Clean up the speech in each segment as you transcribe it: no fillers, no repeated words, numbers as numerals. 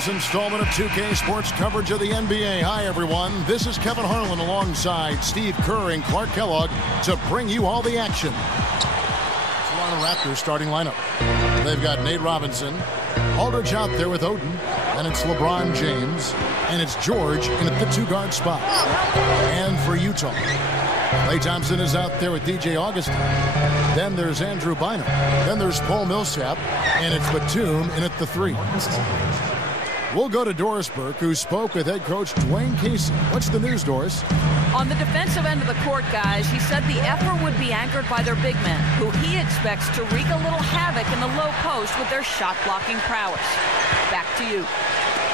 this installment of 2K Sports coverage of the NBA. Hi, everyone. This is Kevin Harlan alongside Steve Kerr and Clark Kellogg to bring you all the action. Toronto Raptors starting lineup. They've got Nate Robinson, Aldridge out there with Oden, and it's LeBron James, and it's George in at the two-guard spot. And for Utah, Klay Thompson is out there with DJ Augustin. Then there's Andrew Bynum. Then there's Paul Millsap, and it's Batum in at the three. We'll go to Doris Burke, who spoke with head coach Dwayne Casey. What's the news, Doris? On the defensive end of the court, guys, he said the effort would be anchored by their big men, who he expects to wreak a little havoc in the low post with their shot-blocking prowess. Back to you.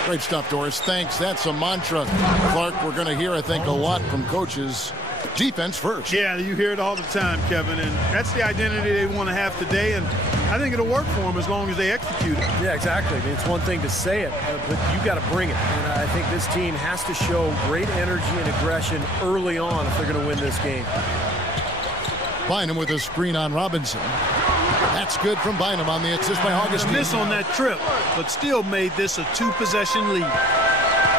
Great stuff, Doris. Thanks. That's a mantra, Clark. We're going to hear, I think, a lot from coaches. Defense first. Yeah, you hear it all the time, Kevin, and that's the identity they want to have today, and I think it'll work for them as long as they execute it. Yeah, exactly. I mean, it's one thing to say it, but you got to bring it. And I think this team has to show great energy and aggression early on if they're going to win this game. Bynum with a screen on Robinson. That's good from Bynum on the assist by Augustin. Miss on that trip, but still made this a two-possession lead.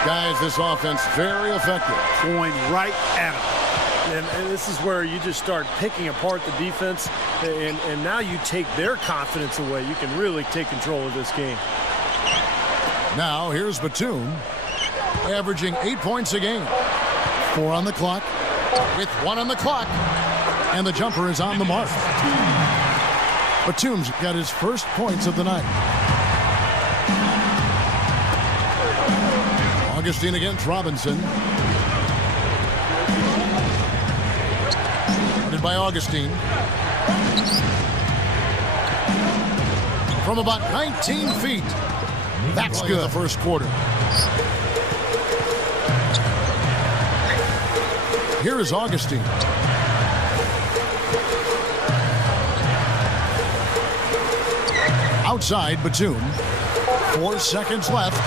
Guys, this offense very effective. Going right at them. And this is where you just start picking apart the defense, and now you take their confidence away. You can really take control of this game. Now, here's Batum, averaging 8 points a game. 4 on the clock, with 1 on the clock, and the jumper is on the mark. Batum's got his first points of the night. Augustin against Robinson. By Augustin. From about 19 feet. That's good. The first quarter. Here is Augustin. Outside Batum. 4 seconds left.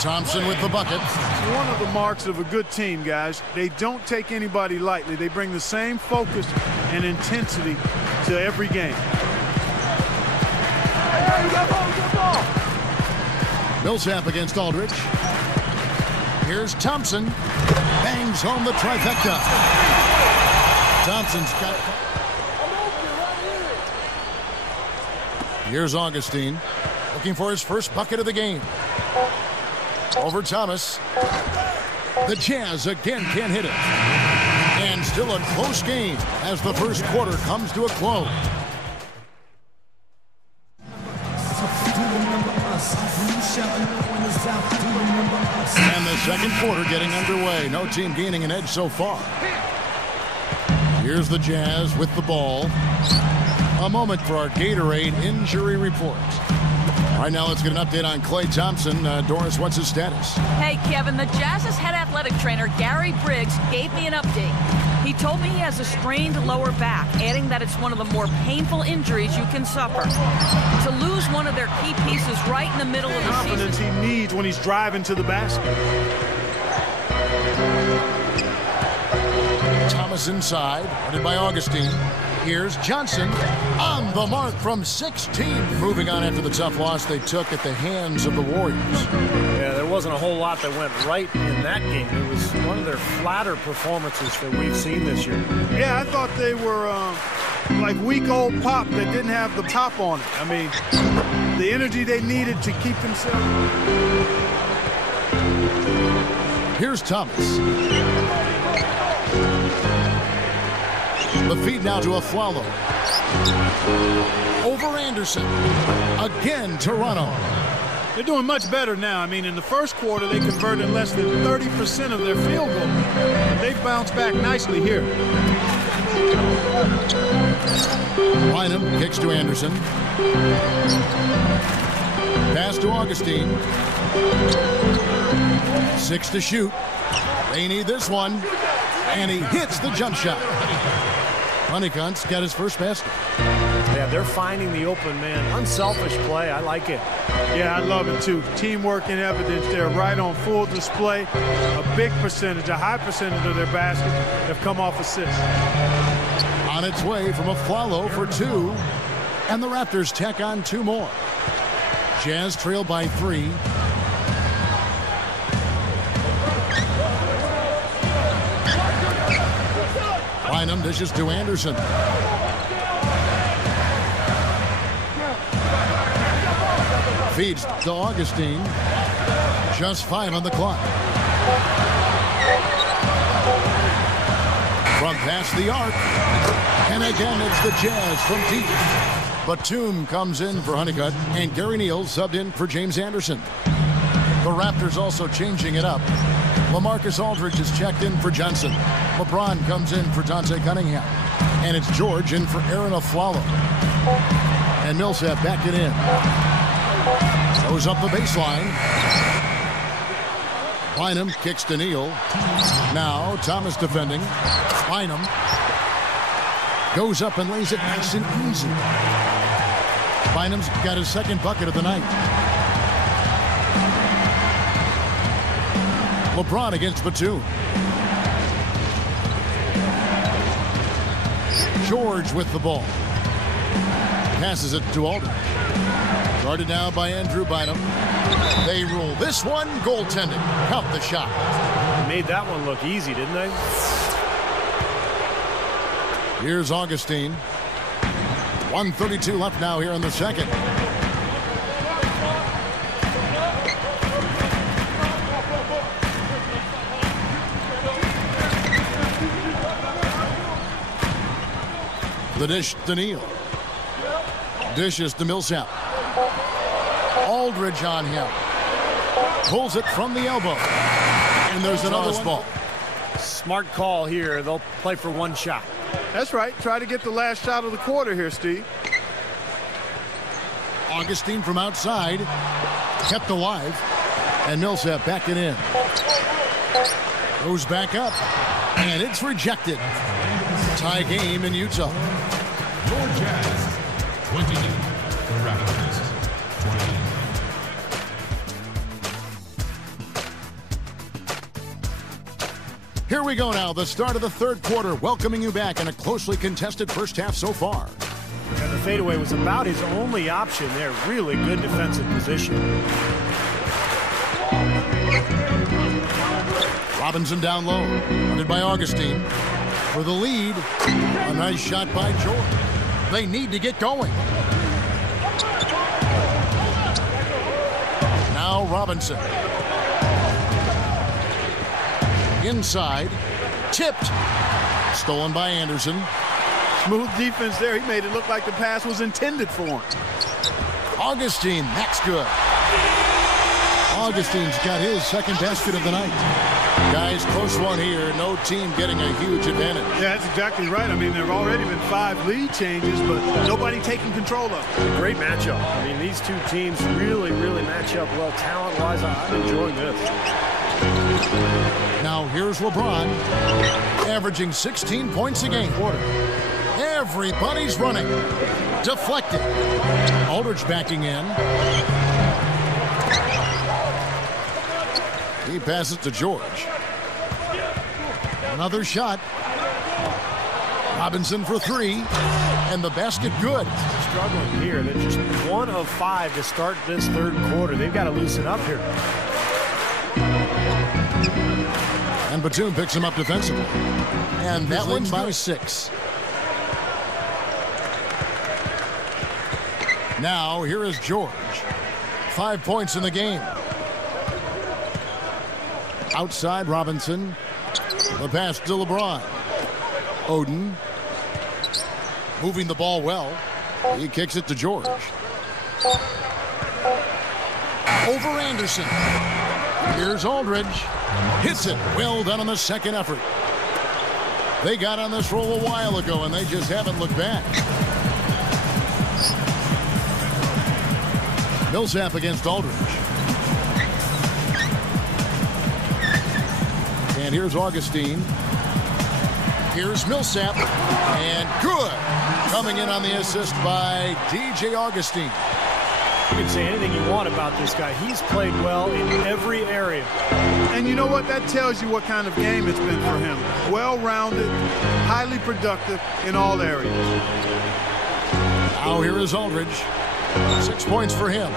Thompson with the bucket. It's one of the marks of a good team, guys. They don't take anybody lightly. They bring the same focus and intensity to every game. Millsap against Aldridge. Here's Thompson. Bangs home the trifecta. Thompson's got... Here's Augustin. Looking for his first bucket of the game. Over Thomas. The Jazz again can't hit it. And still a close game as the first quarter comes to a close. And the second quarter getting underway. No team gaining an edge so far. Here's the Jazz with the ball. A moment for our Gatorade injury report. All right, now let's get an update on Klay Thompson. Doris, what's his status? Hey, Kevin, the Jazz's head athletic trainer, Gary Briggs, gave me an update. He told me he has a strained lower back, adding that it's one of the more painful injuries you can suffer. To lose one of their key pieces right in the middle of the confidence season. He needs when he's driving to the basket. Thomas inside, guarded by Augustin. Here's Johnson on the mark from 16. Moving on after the tough loss they took at the hands of the Warriors. Yeah, there wasn't a whole lot that went right in that game. It was one of their flatter performances that we've seen this year. Yeah, I thought they were like week-old pop that didn't have the top on it. I mean, the energy they needed to keep themselves. Here's Thomas. The feed now to Aflalo. Over Anderson. Again, Toronto. They're doing much better now. I mean, in the first quarter, they converted less than 30% of their field goal. They've bounced back nicely here. Bynum kicks to Anderson. Pass to Augustin. 6 to shoot. They need this one. And he hits the jump shot. Honeycutt's got his first basket. Yeah, they're finding the open man. Unselfish play. I like it. Yeah, I love it too. Teamwork in evidence. They're right on full display. A big percentage, a high percentage of their baskets have come off assists. On its way from Aflalo for 2. And the Raptors tack on 2 more. Jazz trail by 3. dishes to Anderson. Feeds to Augustine. Just 5 on the clock. From past the arc. And again, it's the Jazz from deep. Batum comes in for Honeycutt, and Gary Neal subbed in for James Anderson. The Raptors also changing it up. LaMarcus Aldridge is checked in for Johnson. LeBron comes in for Dante Cunningham. And it's George in for Aaron Aflalo. And Millsap back it in. Goes up the baseline. Bynum kicks to Neal. Now Thomas defending. Bynum goes up and lays it nice and easy. Bynum's got his second bucket of the night. LeBron against Batum. George with the ball. Passes it to Aldridge. Guarded now by Andrew Bynum. They rule this one goaltending. Count the shot. Made that one look easy, didn't they? Here's Augustine. 1:32 left now here in the second. The dish to Neal. Dishes to Millsap. Aldridge on him. Pulls it from the elbow. And there's another ball. Smart call here. They'll play for one shot. That's right. Try to get the last shot of the quarter here, Steve. Augustine from outside. Kept alive. And Millsap back it in. Goes back up. And it's rejected. Tie game in Utah. Your Jazz, 20. Raptors, 20. Here we go now, the start of the third quarter, welcoming you back in a closely contested first half so far. And the fadeaway was about his only option there. Really good defensive position. Robinson down low, guarded by Augustine. For the lead, a nice shot by George. They need to get going. Now Robinson. Inside, tipped, stolen by Anderson. Smooth defense there. He made it look like the pass was intended for him. Augustine, that's good. Augustine's got his second basket of the night. Guys, close one here. No team getting a huge advantage. Yeah, that's exactly right. I mean, there have already been 5 lead changes, but nobody taking control of it. Great matchup. I mean, these two teams really match up well talent-wise. I'm enjoying this. Now here's LeBron, averaging 16 points a game. Everybody's running. Deflected. Aldridge backing in. He passes to George. Another shot. Robinson for 3. And the basket good. Struggling here. They're just 1 of 5 to start this third quarter. They've got to loosen up here. And Batum picks him up defensively. And that one's by 6. Now, here is George. 5 points in the game. Outside Robinson. The pass to LeBron. Oden. Moving the ball well. He kicks it to George. Over Anderson. Here's Aldridge. Hits it. Well done on the second effort. They got on this roll a while ago, and they just haven't looked back. Millsap against Aldridge. And here's Augustine. Here's Millsap. And good. Coming in on the assist by DJ Augustine. You can say anything you want about this guy. He's played well in every area. And you know what? That tells you what kind of game it's been for him. Well-rounded, highly productive in all areas. Now here is Aldridge. 6 points for him.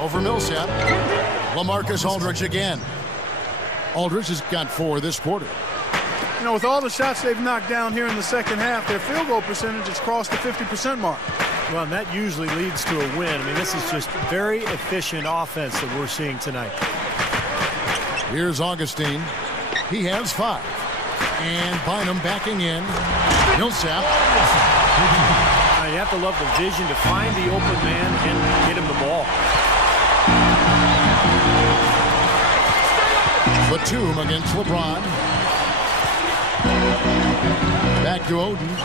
Over Millsap. LaMarcus Aldridge again. Aldridge has got 4 this quarter. You know, with all the shots they've knocked down here in the second half, their field goal percentage has crossed the 50% mark. Well, and that usually leads to a win. I mean, this is just very efficient offense that we're seeing tonight. Here's Augustine. He has 5. And Bynum backing in. Millsap. You have to love the vision to find the open man and get him the ball. Batum against LeBron. Back to Oden.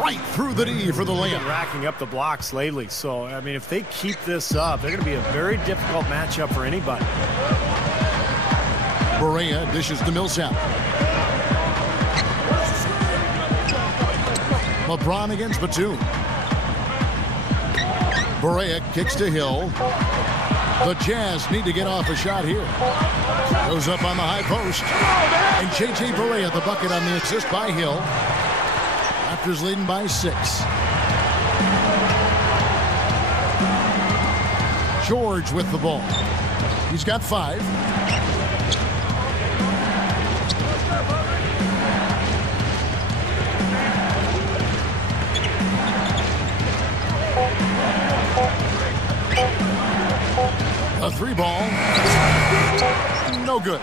Right through the D for the layup. Racking up the blocks lately. So, I mean, if they keep this up, they're going to be a very difficult matchup for anybody. Barea dishes to Millsap. LeBron against Batum. Barea kicks to Hill. The Jazz need to get off a shot here. Goes up on the high post. And J.J. Barea the bucket on the assist by Hill. Raptors leading by 6. George with the ball. He's got 5. A 3-ball. No good.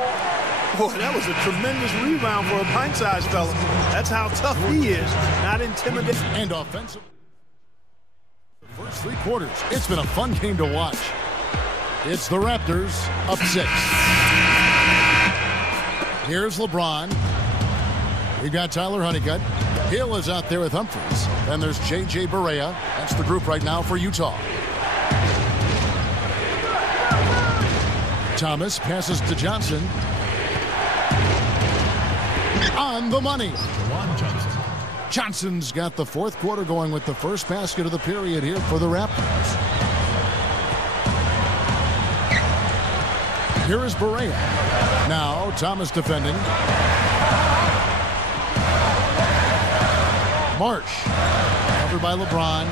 Boy, that was a tremendous rebound for a pint-sized fella. That's how tough he is. Not intimidating. And offensive. The first 3 quarters. It's been a fun game to watch. It's the Raptors up 6. Here's LeBron. We've got Tyler Honeycutt. Hill is out there with Humphries. Then there's J.J. Barea. That's the group right now for Utah. Thomas passes to Johnson. On the money. Johnson's got the 4th quarter going with the first basket of the period here for the Raptors. Here is Barea. Now Thomas defending. March. Covered by LeBron.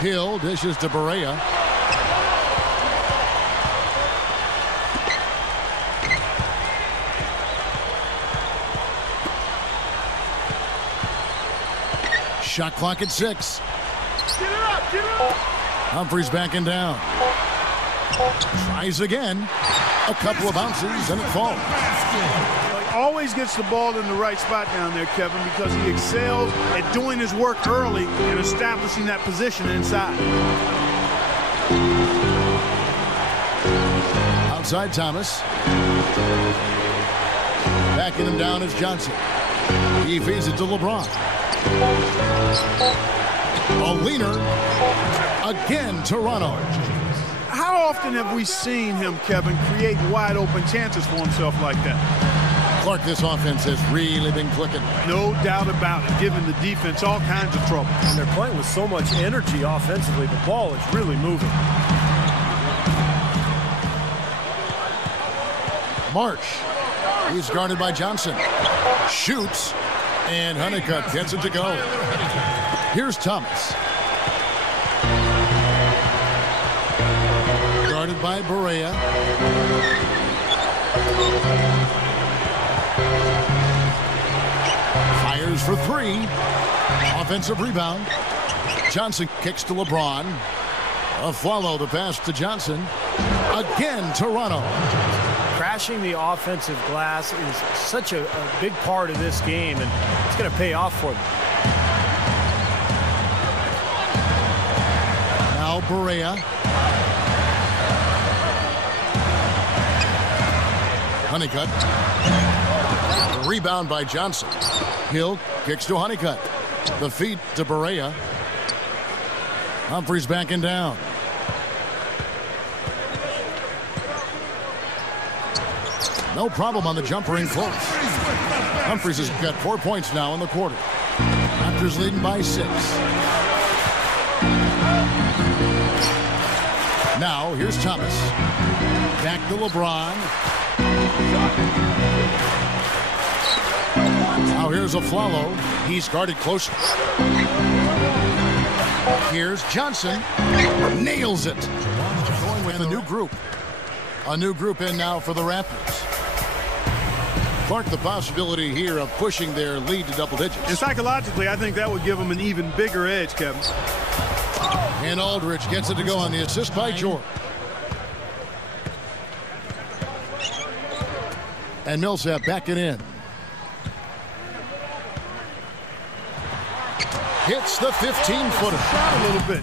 Hill dishes to Barea. Shot clock at 6. Humphries backing down. Tries again. A couple of bounces and it falls. He always gets the ball in the right spot down there, Kevin, because he excels at doing his work early and establishing that position inside. Outside Thomas. Backing him down is Johnson. He feeds it to LeBron. A leaner. Again, Toronto. How often have we seen him, Kevin, create wide open chances for himself like that? Clark, this offense has really been clicking. No doubt about it, giving the defense all kinds of trouble. And they're playing with so much energy offensively. The ball is really moving. March. He's guarded by Johnson. Shoots. And Honeycutt gets it to go. Here's Thomas. Guarded by Barea. Fires for 3. Offensive rebound. Johnson kicks to LeBron. A follow the pass to Johnson. Again, Toronto. Crashing the offensive glass is such a big part of this game, and it's going to pay off for them. Now Barea. Honeycutt. Rebound by Johnson. Hill kicks to Honeycutt. The feed to Barea. Humphries backing down. No problem on the jumper in close. Humphries has got 4 points now in the quarter. Raptors leading by 6. Now here's Thomas. Back to LeBron. Now here's a Flalo. He's guarded close. Here's Johnson. Nails it. Going with a new group. A new group in now for the Raptors. Clark, the possibility here of pushing their lead to double digits. And psychologically, I think that would give them an even bigger edge, Kevin. And Aldridge gets it to go on the assist by George. And Millsap back it in. Hits the 15-footer. Shot a little bit.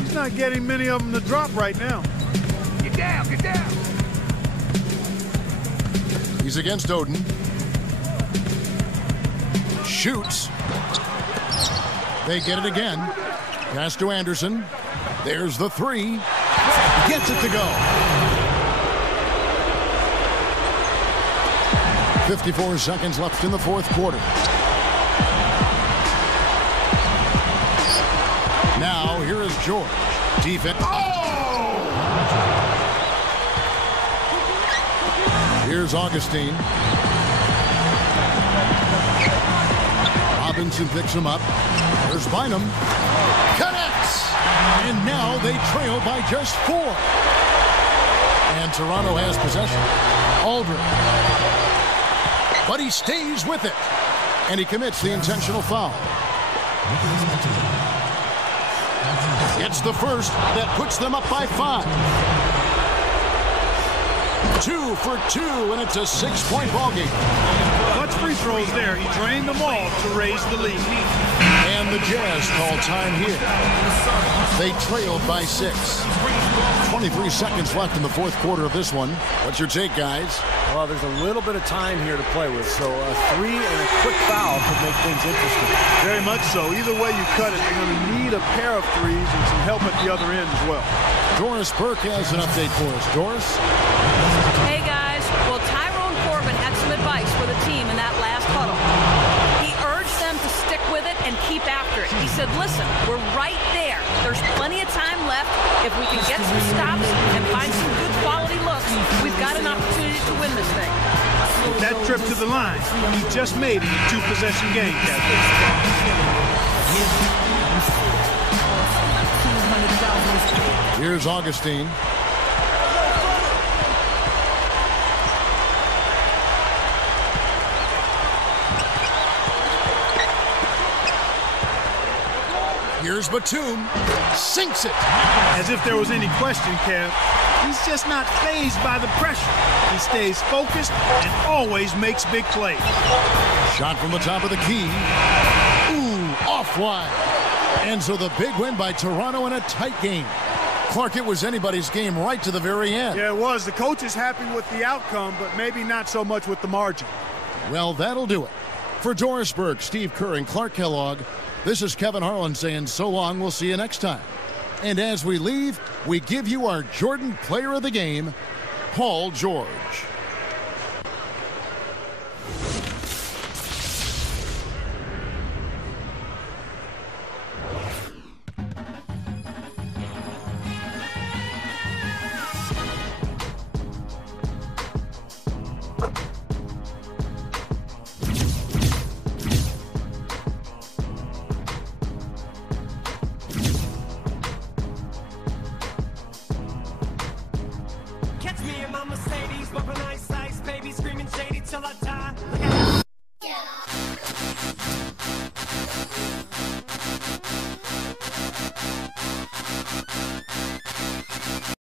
He's not getting many of them to drop right now. Get down, get down. He's against Oden. Shoots. They get it again. Pass to Anderson. There's the three. Gets it to go. 54 seconds left in the fourth quarter. Now, here is George. Defense. Oh! Here's Augustine. Robinson picks him up. There's Bynum. Connects! And now they trail by just 4. And Toronto has possession. Aldridge. But he stays with it. And he commits the intentional foul. It's the first that puts them up by 5. 2 for 2, and it's a 6-point ball game. Clutch free throws there. He drained them all to raise the lead. And the Jazz call time here. They trailed by 6. 23 seconds left in the fourth quarter of this one. What's your take, guys? Well, there's a little bit of time here to play with, so a 3 and a quick foul could make things interesting. Very much so. Either way you cut it, you're going to need a pair of threes and some help at the other end as well. Doris Burke has an update for us. Doris? Hey, guys. Well, Tyrone Corbin had some advice for the team in that last huddle. He urged them to stick with it and keep after it. He said, listen, we're right there. There's plenty of time left. If we can get some stops and find some good quality looks, we've got an opportunity to win this thing. With that trip to the line, he just made it a 2-possession game, Captain. Here's Augustine. Here's Batum. Sinks it. As if there was any question, Kev. He's just not fazed by the pressure. He stays focused and always makes big plays. Shot from the top of the key. Ooh, offline. And so the big win by Toronto in a tight game. Clark, it was anybody's game right to the very end. Yeah, it was. The coach is happy with the outcome, but maybe not so much with the margin. Well, that'll do it. For Doris Burke, Steve Kerr, and Clark Kellogg, this is Kevin Harlan saying so long. We'll see you next time. And as we leave, we give you our Jordan Player of the Game, Paul George.